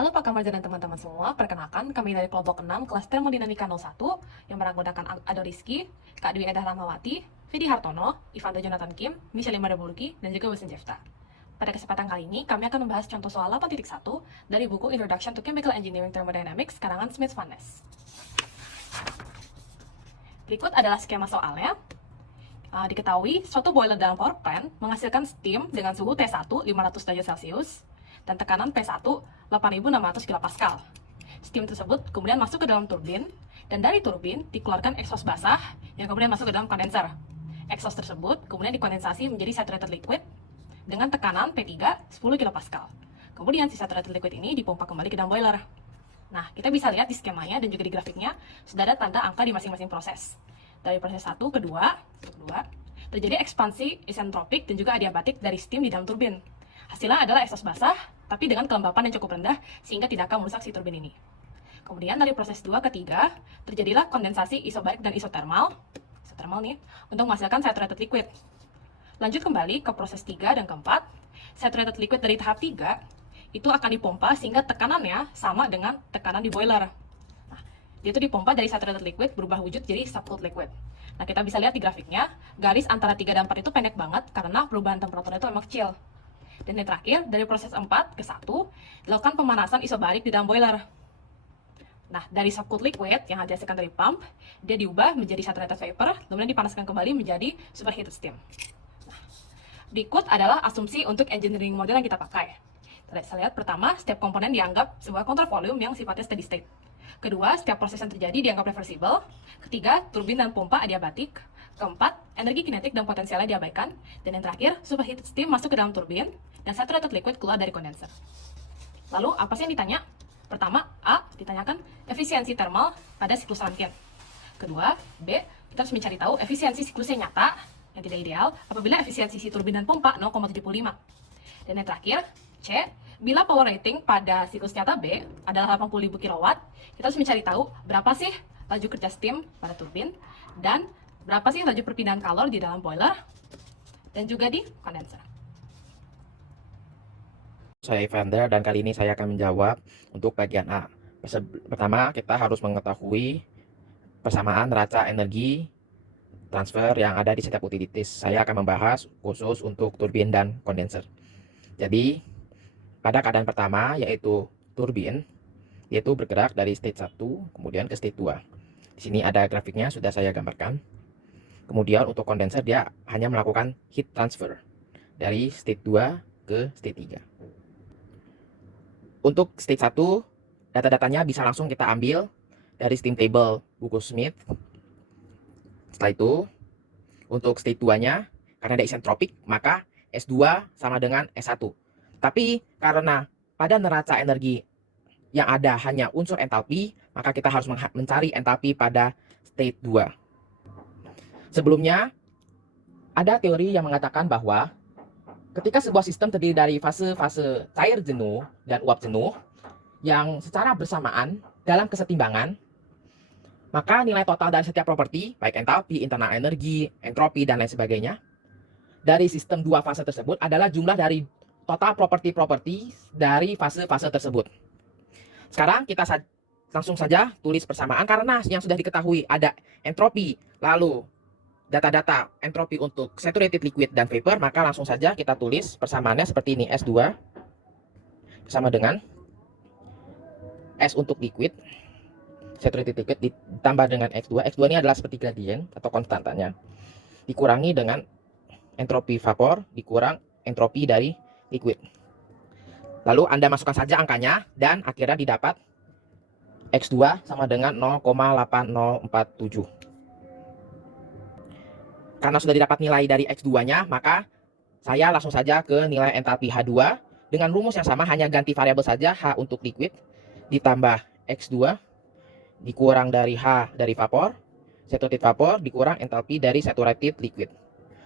Halo Pak Kamarja dan teman-teman semua, perkenalkan kami dari kelompok 6 kelas Termodinamika 01 yang beranggotakan Ado Rizky, Kak Dwi Edah Ramawati, Vidi Hartono, Ivanto Jonathan Kim, Michelle Imada-Buluki, dan juga Wilson Jefta. Pada kesempatan kali ini, kami akan membahas contoh soal 8.1 dari buku Introduction to Chemical Engineering Thermodynamics karangan Smith Van Ness. Berikut adalah skema soalnya. Diketahui, suatu boiler dalam power plant menghasilkan steam dengan suhu T1 500 derajat Celcius dan tekanan P1 8.600 kPa. Steam tersebut kemudian masuk ke dalam turbin, dan dari turbin dikeluarkan exhaust basah yang kemudian masuk ke dalam kondenser. Exhaust tersebut kemudian dikondensasi menjadi saturated liquid dengan tekanan P3 10 kPa. Kemudian si saturated liquid ini dipompa kembali ke dalam boiler. Nah, kita bisa lihat di skemanya dan juga di grafiknya sudah ada tanda angka di masing-masing proses. Dari proses 1 ke 2, terjadi ekspansi isentropik dan juga adiabatik dari steam di dalam turbin. Hasilnya adalah exhaust basah, tapi dengan kelembapan yang cukup rendah sehingga tidak akan merusak si turbin ini. Kemudian dari proses 2 ke 3, terjadilah kondensasi isobarik dan isotermal nih, untuk menghasilkan saturated liquid. Lanjut kembali ke proses 3 dan keempat, saturated liquid dari tahap 3 itu akan dipompa sehingga tekanannya sama dengan tekanan di boiler. Dia itu dipompa dari saturated liquid berubah wujud jadi subcooled liquid. Nah, kita bisa lihat di grafiknya, garis antara 3 dan 4 itu pendek banget karena perubahan temperaturnya itu memang kecil. Dan yang terakhir, dari proses 4 ke 1, dilakukan pemanasan isobarik di dalam boiler. Nah, dari subcooled liquid yang dihasilkan dari pump, dia diubah menjadi saturated vapor, kemudian dipanaskan kembali menjadi superheated steam. Nah, berikut adalah asumsi untuk engineering model yang kita pakai. Kita lihat pertama, setiap komponen dianggap sebuah control volume yang sifatnya steady state. Kedua, setiap proses yang terjadi dianggap reversible. Ketiga, turbin dan pompa adiabatik. Keempat, energi kinetik dan potensialnya diabaikan. Dan yang terakhir, superheated steam masuk ke dalam turbin dan saturated liquid keluar dari kondenser. Lalu, apa sih yang ditanya? Pertama, A, ditanyakan efisiensi thermal pada siklus Rankine. Kedua, B, kita harus mencari tahu efisiensi siklusnya nyata, yang tidak ideal, apabila efisiensi si turbin dan pompa 0,75. Dan yang terakhir, C, bila power rating pada siklus nyata B adalah 80.000 kW, kita harus mencari tahu berapa sih laju kerja steam pada turbin dan berapa sih laju perpindahan kalor di dalam boiler dan juga di kondenser. Saya Evander dan kali ini saya akan menjawab untuk bagian A. Pertama, kita harus mengetahui persamaan neraca energi transfer yang ada di setiap utilities. Saya akan membahas khusus untuk turbin dan kondenser. Jadi, pada keadaan pertama yaitu turbin, yaitu bergerak dari state 1 kemudian ke state 2. Di sini ada grafiknya sudah saya gambarkan. Kemudian untuk kondenser dia hanya melakukan heat transfer dari state 2 ke state 3. Untuk state 1, data-datanya bisa langsung kita ambil dari steam table buku Smith. Setelah itu, untuk state 2-nya, karena ada isentropik, maka S2 sama dengan S1. Tapi karena pada neraca energi yang ada hanya unsur entalpi, maka kita harus mencari entalpi pada state 2. Sebelumnya, ada teori yang mengatakan bahwa ketika sebuah sistem terdiri dari fase-fase cair jenuh dan uap jenuh yang secara bersamaan dalam kesetimbangan, maka nilai total dari setiap properti, baik entalpi, internal energi, entropi, dan lain sebagainya, dari sistem dua fase tersebut adalah jumlah dari total properti-properti dari fase-fase tersebut. Sekarang kita langsung saja tulis persamaan karena yang sudah diketahui ada entropi, lalu data-data entropi untuk saturated liquid dan vapor, maka langsung saja kita tulis persamaannya seperti ini. S2 sama dengan S untuk liquid, saturated liquid ditambah dengan X2. X2 ini adalah seperti gradien atau konstantanya, dikurangi dengan entropi vapor dikurang entropi dari liquid. Lalu Anda masukkan saja angkanya dan akhirnya didapat X2 sama dengan 0,8047. Karena sudah didapat nilai dari X2-nya, maka saya langsung saja ke nilai entalpi H2 dengan rumus yang sama, hanya ganti variabel saja, H untuk liquid ditambah X2 dikurang dari H dari vapor, saturated vapor dikurang entalpi dari saturated liquid.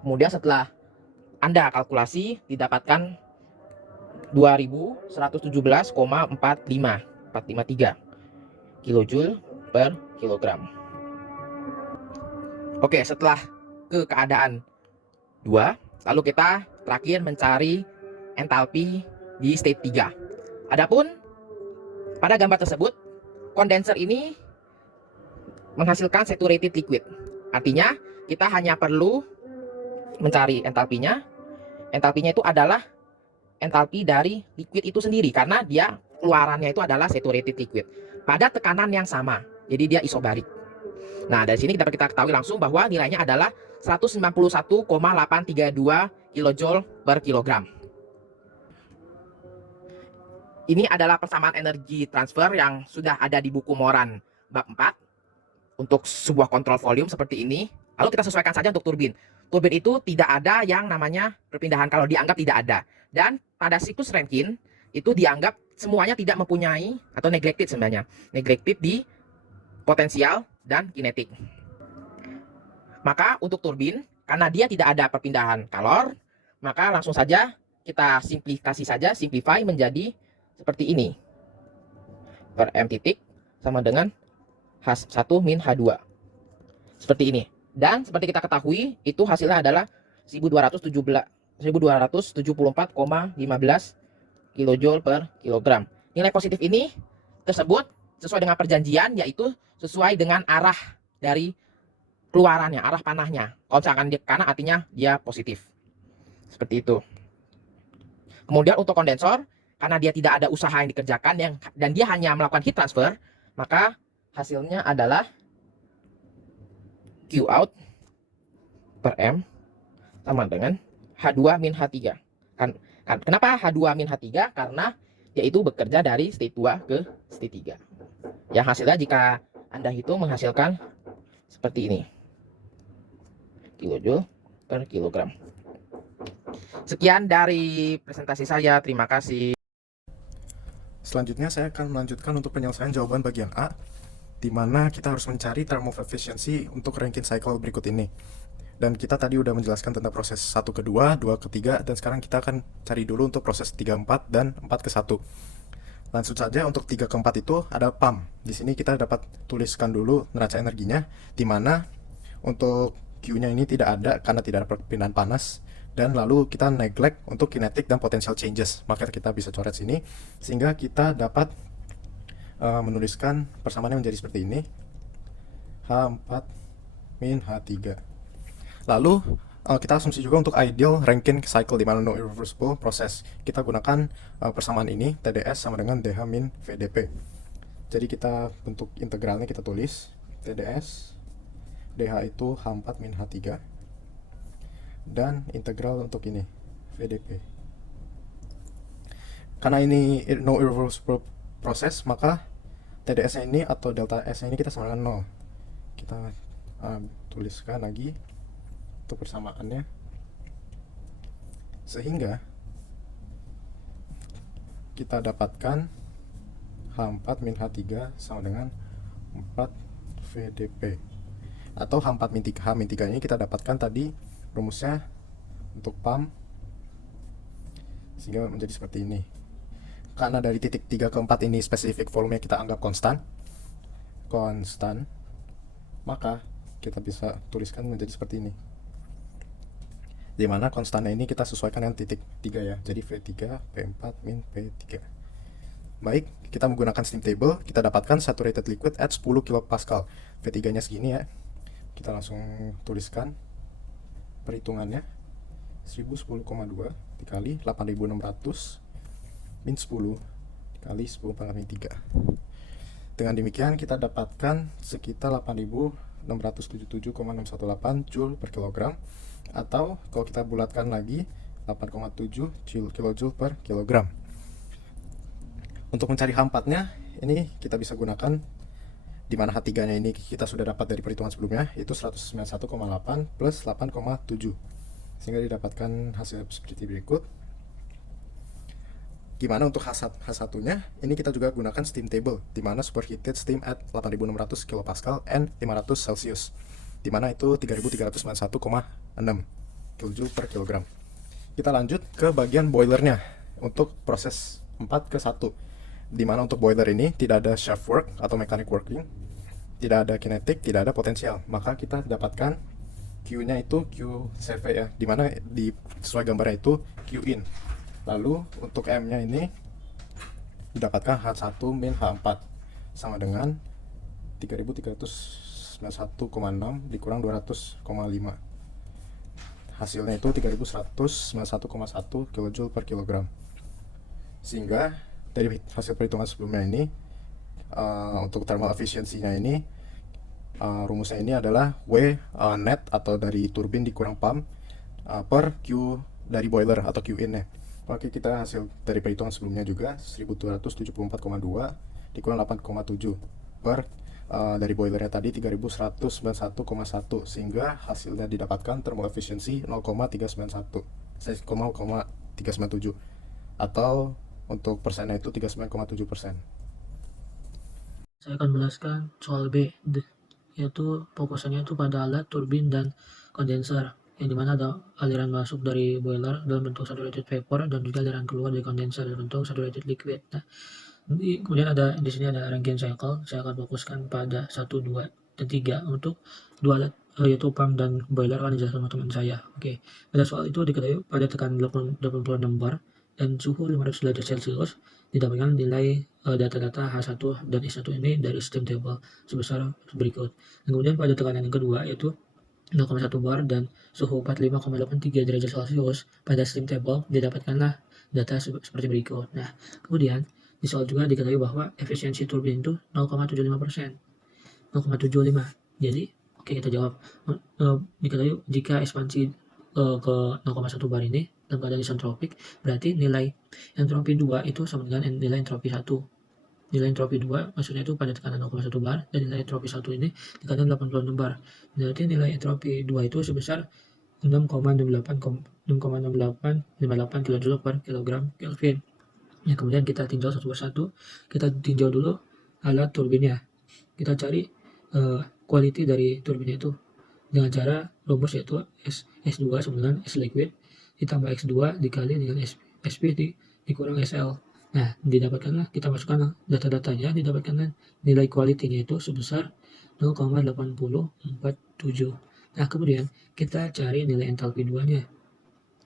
Kemudian setelah Anda kalkulasi didapatkan 2117,453 kilojoule per kilogram. Oke, setelah ke keadaan 2, lalu kita terakhir mencari entalpi di state 3. Adapun Pada gambar tersebut, kondenser ini menghasilkan saturated liquid. Artinya, kita hanya perlu mencari entalpinya. Entalpinya itu adalah entalpi dari liquid itu sendiri, karena dia keluarannya itu adalah saturated liquid pada tekanan yang sama. Jadi dia isobarik. Nah, dari sini dapat kita ketahui langsung bahwa nilainya adalah 191,832 kJ per kilogram. Ini adalah persamaan energi transfer yang sudah ada di buku Moran bab 4 untuk sebuah kontrol volume seperti ini. Lalu kita sesuaikan saja untuk turbin. Turbin itu tidak ada yang namanya perpindahan kalau dianggap tidak ada. Dan pada siklus Rankine itu dianggap semuanya tidak mempunyai atau neglected sebenarnya. Neglected di potensial dan kinetik. Maka untuk turbin, karena dia tidak ada perpindahan kalor, maka langsung saja kita simplify menjadi seperti ini. Per M titik sama dengan H1 min H2. Seperti ini. Dan seperti kita ketahui, itu hasilnya adalah 1274,15 kJ per kilogram. Nilai positif ini tersebut sesuai dengan perjanjian, yaitu sesuai dengan arah dari keluarannya, arah panahnya. Kalau misalkan dia kanan, artinya dia positif. Seperti itu. Kemudian untuk kondensor, karena dia tidak ada usaha yang dikerjakan dan dia hanya melakukan heat transfer, maka hasilnya adalah Q out per M sama dengan H2 min H3. Kenapa H2 min H3? Karena yaitu bekerja dari state 2 ke state 3. Yang hasilnya jika Anda hitung menghasilkan seperti ini. Kilojoule per kilogram. Sekian dari presentasi saya. Terima kasih. Selanjutnya saya akan melanjutkan untuk penyelesaian jawaban bagian A, di mana kita harus mencari term of efficiency untuk Rankine cycle berikut ini. Dan kita tadi udah menjelaskan tentang proses 1 ke 2, 2 ke 3, dan sekarang kita akan cari dulu untuk proses 3 ke 4 dan 4 ke 1. Langsung saja untuk 3 ke 4 itu ada pump. Di sini kita dapat tuliskan dulu neraca energinya, di mana untuk Q-nya ini tidak ada karena tidak ada perpindahan panas. Dan lalu kita neglect untuk kinetic dan potential changes. Maka kita bisa coret sini sehingga kita dapat menuliskan persamaannya menjadi seperti ini. H4 min H3. Lalu kita asumsi juga untuk ideal Rankine cycle di mana no irreversible process. Kita gunakan persamaan ini TDS sama dengan DH min VDP. Jadi kita bentuk integralnya kita tulis TDS DH itu H4 min H3 dan integral untuk ini VDP. Karena ini no irreversible process, maka TDS nya ini atau delta S nya ini kita samakan 0. Kita tuliskan lagi untuk persamaannya, sehingga kita dapatkan H4 min H3 sama dengan 4 VDP, atau H4 min 3, H min 3 ini kita dapatkan tadi rumusnya untuk pump, sehingga menjadi seperti ini. Karena dari titik 3 ke 4 ini spesifik volumenya kita anggap konstan, maka kita bisa tuliskan menjadi seperti ini, dimana konstannya ini kita sesuaikan dengan titik 3 ya, jadi V3 P4 min P3. Baik, kita menggunakan steam table, kita dapatkan saturated liquid at 10 kPa. V3 nya segini ya, kita langsung tuliskan perhitungannya, 1010,2 dikali 8600 min 10 dikali 10 pangkat min 3. Dengan demikian kita dapatkan sekitar 8677,618 Joule per kilogram, atau kalau kita bulatkan lagi 8,7 kilojoule per kilogram. Untuk mencari H4 nya ini kita bisa gunakan, di mana H3 nya ini kita sudah dapat dari perhitungan sebelumnya, itu 191,8 plus 8,7, sehingga didapatkan hasil seperti berikut. Gimana untuk H1 nya, ini kita juga gunakan steam table, di mana superheated steam at 8600 kPa and 500 Celsius, di mana itu 3391,6 kJ per kilogram. Kita lanjut ke bagian boilernya untuk proses 4 ke 1, di mana untuk boiler ini tidak ada shaft work atau mechanic working, tidak ada kinetic, tidak ada potensial. Maka kita dapatkan Q-nya itu QCV ya, di mana di sesuai gambarnya itu Q in. Lalu untuk M-nya ini didapatkan H1 min H4 sama dengan 3391,6 dikurang 200,5. Hasilnya itu 3191,1 kJ per kilogram. Sehingga dari hasil perhitungan sebelumnya ini, untuk thermal efficiency-nya ini, rumusnya ini adalah W net atau dari turbin dikurang pump per Q dari boiler atau Q in nya. Oke, kita hasil dari perhitungan sebelumnya juga 1274,2 dikurang 8,7 per dari boilernya tadi 3191,1, sehingga hasilnya didapatkan thermal efficiency 0,397 atau untuk persennya itu 39,7%. Saya akan menjelaskan soal B, yaitu fokusannya itu pada alat turbin dan kondenser, yang dimana ada aliran masuk dari boiler dalam bentuk saturated vapor dan juga aliran keluar dari kondenser dalam bentuk saturated liquid. Nah, kemudian di sini ada Rankine cycle. Saya akan fokuskan pada 1, 2, dan 3 untuk dua alat, yaitu pump dan boiler akan dijelaskan sama teman saya. Oke, pada soal itu diketahui pada tekanan 86 bar dan suhu 500 derajat Celcius didapatkan nilai data-data H1 dan S1 ini dari steam table sebesar berikut. Dan kemudian pada tekanan yang kedua yaitu 0,1 bar dan suhu 45,83 derajat Celcius pada steam table didapatkanlah data seperti berikut. Nah, kemudian di soal juga diketahui bahwa efisiensi turbin itu 0,75%. 0,75. Jadi, oke, kita jawab. Diketahui jika ekspansi ke 0,1 bar ini dalam keadaan isentropik, berarti nilai entropi 2 itu sama dengan nilai entropi 1. Nilai entropi 2 maksudnya itu pada tekanan 0,1 bar, dan nilai entropi 1 ini tekanan 86 bar. Berarti nilai entropi 2 itu sebesar 6,6858 kJ per kilogram Kelvin. Ya, kemudian kita tinjau satu persatu. Kita tinjau dulu alat turbinnya. Kita cari quality dari turbinnya itu dengan cara rumus yaitu S2 sama dengan S liquid ditambah X2 dikali dengan SP dikurang SL. Nah, didapatkanlah, kita masukkan data-datanya, didapatkanlah nilai quality-nya itu sebesar 0,8047. Nah, kemudian kita cari nilai entalpi 2-nya.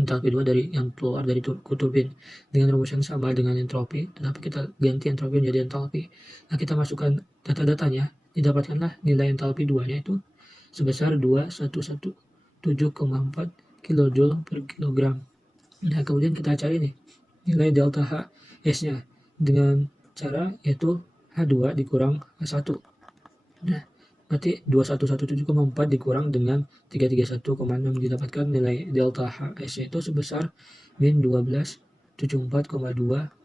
Entalpi 2 dari yang keluar dari turbin dengan rumus yang sama dengan entropi, tetapi kita ganti entropi menjadi entalpi. Nah, kita masukkan data-datanya, didapatkanlah nilai entalpi 2-nya itu sebesar 2117,4 kJ per kilogram. Nah, kemudian kita cari nih nilai delta H S-nya dengan cara yaitu H2 dikurang H1. Nah, berarti 2117,4 dikurang dengan 331,6 didapatkan nilai delta HS itu sebesar min 1274,2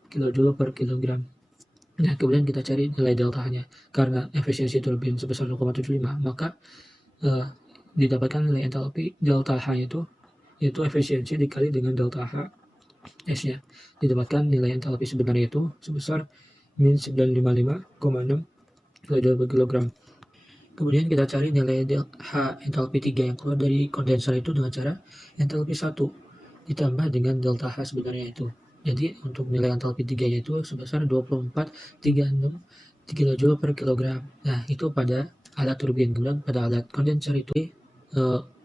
kJ per kilogram. Nah, kemudian kita cari nilai delta-nya. Karena efisiensi turbin sebesar 0,75, maka didapatkan nilai entalpi delta H itu yaitu efisiensi dikali dengan delta H S-nya. Didapatkan nilai entalpi sebenarnya itu sebesar min 955,6 kJ per kilogram. Kemudian kita cari nilai H entalpi 3 yang keluar dari kondenser itu dengan cara entalpi 1 ditambah dengan delta H sebenarnya itu. Jadi untuk nilai entalpi 3 itu sebesar 2436 kJ per kilogram. Nah, itu pada alat turbin. Kemudian pada alat kondenser itu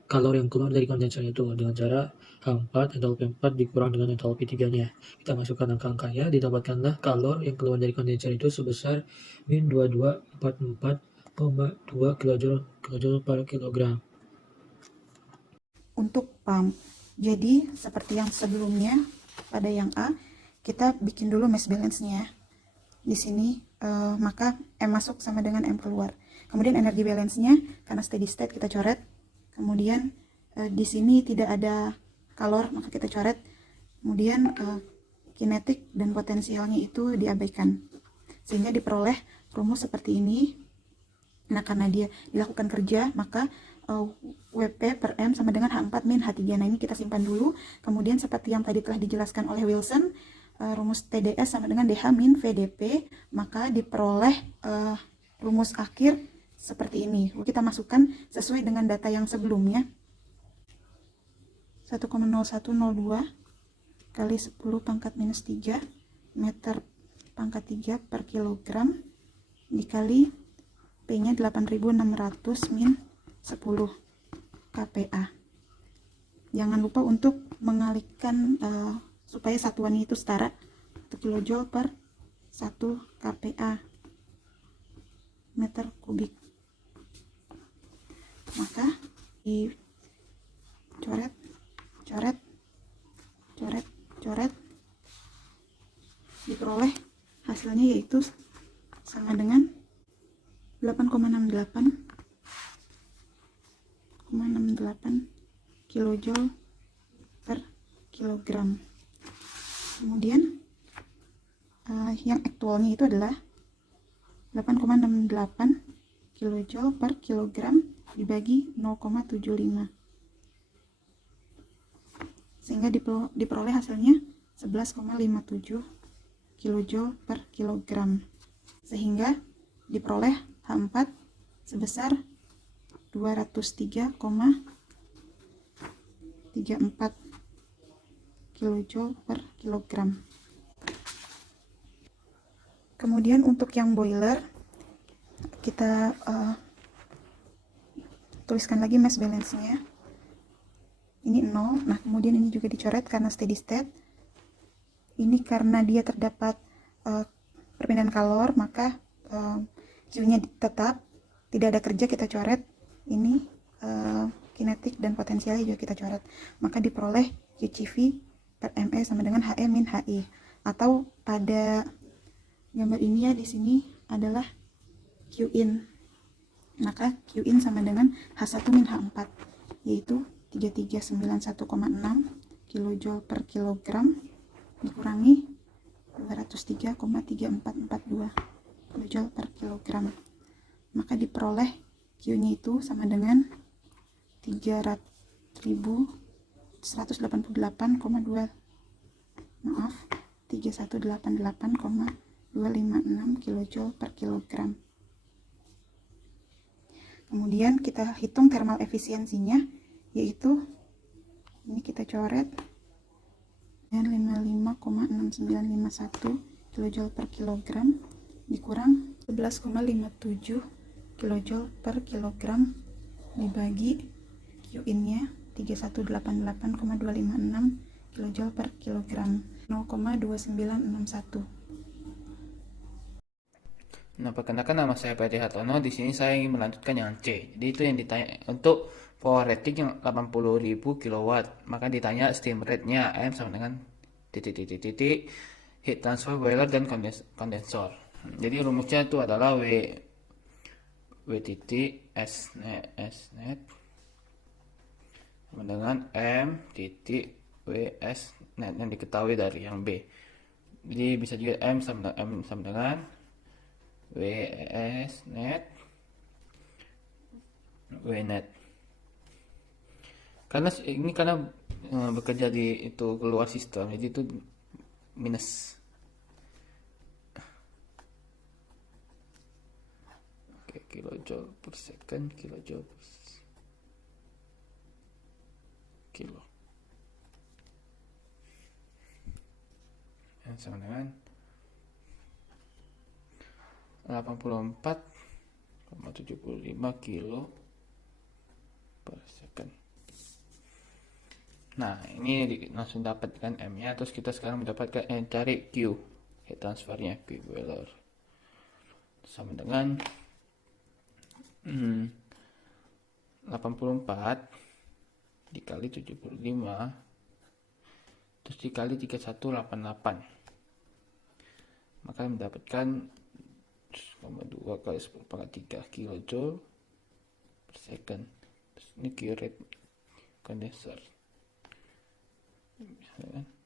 kalor yang keluar dari kondenser itu dengan cara H4 entalpi 4 dikurang dengan entalpi 3-nya. Kita masukkan angka-angkanya, didapatkanlah kalor yang keluar dari kondenser itu sebesar min 2244,2 kJ per kilogram. Untuk pump, jadi seperti yang sebelumnya pada yang A, kita bikin dulu mass balance-nya. Di sini maka M masuk sama dengan M keluar. Kemudian energi balance-nya karena steady state kita coret. Kemudian di sini tidak ada kalor maka kita coret. Kemudian kinetik dan potensialnya itu diabaikan. Sehingga diperoleh rumus seperti ini. Nah, karena dia dilakukan kerja, maka WP per M sama dengan H4 min H3. Nah, ini kita simpan dulu. Kemudian seperti yang tadi telah dijelaskan oleh Wilson, rumus TDS sama dengan DH min VDP, maka diperoleh rumus akhir seperti ini. Kita masukkan sesuai dengan data yang sebelumnya. 1,0102 kali 10 pangkat minus 3 meter pangkat 3 per kilogram dikali P-nya 8600 min 10 kPa. Jangan lupa untuk mengalihkan supaya satuannya itu setara, 1 kJ per kPa meter kubik. Maka dicoret, coret, coret, coret, diperoleh hasilnya yaitu sama dengan 8,68 kilojoule per kilogram. Kemudian yang aktualnya itu adalah 8,68 kilojoule per kilogram dibagi 0,75, sehingga diperoleh hasilnya 11,57 kilojoule per kilogram, sehingga diperoleh H4 sebesar 203,34 kilojoule per kilogram. Kemudian untuk yang boiler, kita tuliskan lagi mass balance-nya. Ini 0. Nah, kemudian ini juga dicoret karena steady state. Ini karena dia terdapat perpindahan kalor, maka Q-nya tetap, tidak ada kerja, kita coret. Ini kinetik dan potensialnya juga kita coret. Maka diperoleh QCV per ME sama dengan HE min HI. Atau pada gambar ini ya, di sini adalah Qin. Maka Qin sama dengan H1 min H4, yaitu 3391,6 kilojoule per kilogram dikurangi 203,3442 kilojoule per kilogram. Maka diperoleh Q-nya itu sama dengan 3188,256 kilojoule per kilogram. Kemudian kita hitung thermal efisiensinya, yaitu ini kita coret dengan 55,6951 kilojoule per kilogram dikurang 11,57 kilojoule per kilogram dibagi Qin-nya 3188,256 kilojoule per kilogram, 0,2961. Nah, perkenalkan nama saya Padi Hartono. Di sini saya ingin melanjutkan yang C. Jadi itu yang ditanya untuk power rating yang 80.000 kW. Maka ditanya steam rate-nya M sama dengan titik heat transfer boiler dan kondensor. Jadi rumusnya itu adalah W titik S net sama dengan M titik W S net yang diketahui dari yang B. Jadi bisa juga M sama dengan WS net W net. Karena ini bekerja di itu keluar sistem, jadi itu minus. Oke, kilojoule per second, kilojoule per kilo. Yang sama dengan 84,75 kilo per second. Nah, ini langsung dapatkan M nya. Terus kita sekarang mendapatkan cari Q, heat transfernya, Q boiler sama dengan 84 dikali 75 terus dikali 3188, maka mendapatkan 2 kali 10 pangkat 3 kilojoule per second. Terus ini Q rate kondensor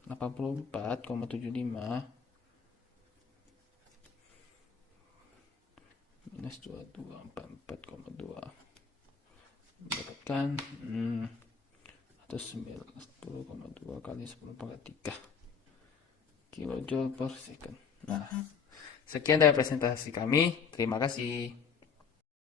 84,75 minus 2244,2 mendapatkan 110,2 kali 10 pangkat 3 kilojoule per second. Nah, sekian dari presentasi kami. Terima kasih.